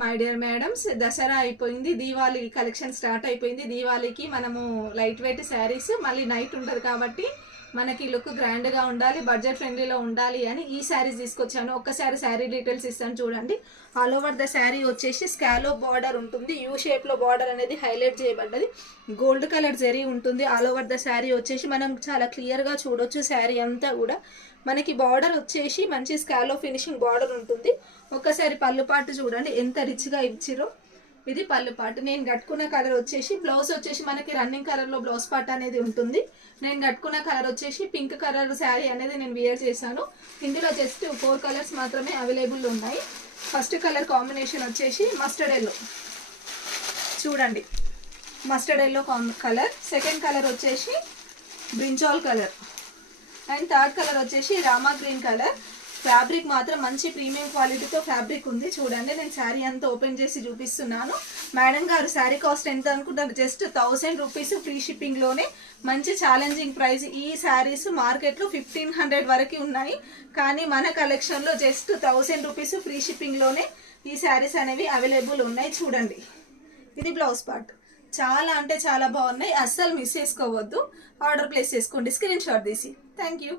My dear madams, Dasara అయిపోయింది, Diwali collection start అయిపోయింది. దీవాళీకి మనము లైట్ వెయిట్ శారీస్, మళ్ళీ నైట్ ఉంటుంది కాబట్టి మనకి లుక్ గ్రాండ్గా ఉండాలి, బడ్జెట్ ఫ్రెండ్లీలో ఉండాలి అని ఈ శారీస్ తీసుకొచ్చాను. ఒక్కసారి శారీ డీటెయిల్స్ ఇస్తాను చూడండి. ఆల్ ఓవర్ ద శారీ వచ్చేసి స్కాలో బార్డర్ ఉంటుంది. యూ షేప్లో బార్డర్ అనేది హైలైట్ చేయబడ్డది. గోల్డ్ కలర్ జరీ ఉంటుంది. ఆల్ ఓవర్ ద శారీ వచ్చేసి మనం చాలా క్లియర్గా చూడొచ్చు. శారీ అంతా కూడా మనకి బార్డర్ వచ్చేసి మంచి స్కాలో ఫినిషింగ్ బార్డర్ ఉంటుంది. ఒక్కసారి పళ్ళు పాటు చూడండి ఎంత రిచ్గా ఇచ్చిరో. ఇది పళ్ళు పాటు. నేను కట్టుకున్న కలర్ వచ్చేసి, బ్లౌజ్ వచ్చేసి మనకి రన్నింగ్ కలర్లో బ్లౌజ్ పార్ట్ అనేది ఉంటుంది. నేను కట్టుకున్న కలర్ వచ్చేసి పింక్ కలర్ శారీ అనేది నేను వేర్ చేశాను. ఇందులో జస్ట్ 4 కలర్స్ మాత్రమే అవైలబుల్ ఉన్నాయి. ఫస్ట్ కలర్ కాంబినేషన్ వచ్చేసి మస్టర్డ్ ఎల్లో చూడండి, mustard yellow colour. Second colour వచ్చేసి brinjal colour and third colour వచ్చేసి రామా గ్రీన్ కలర్. ఫ్యాబ్రిక్ మాత్రం మంచి ప్రీమియం క్వాలిటీతో ఫ్యాబ్రిక్ ఉంది. చూడండి, నేను శారీ అంతా ఓపెన్ చేసి చూపిస్తున్నాను. మేడం గారు శారీ కాస్ట్ ఎంత అనుకుంటారు? జస్ట్ 1000 రూపీస్ ఫ్రీ షిప్పింగ్లోనే. మంచి ఛాలెంజింగ్ ప్రైస్. ఈ శారీస్ మార్కెట్లో 1500 వరకు ఉన్నాయి, కానీ మన కలెక్షన్లో జస్ట్ 1000 రూపీస్ ఫ్రీ షిప్పింగ్లోనే ఈ శారీస్ అనేవి అవైలబుల్ ఉన్నాయి. చూడండి, ఇది బ్లౌజ్ పార్ట్. చాలా అంటే చాలా బాగున్నాయి, అస్సలు మిస్ చేసుకోవద్దు. ఆర్డర్ ప్లేస్ చేసుకోండి స్క్రీన్ షాట్ తీసి. Thank you.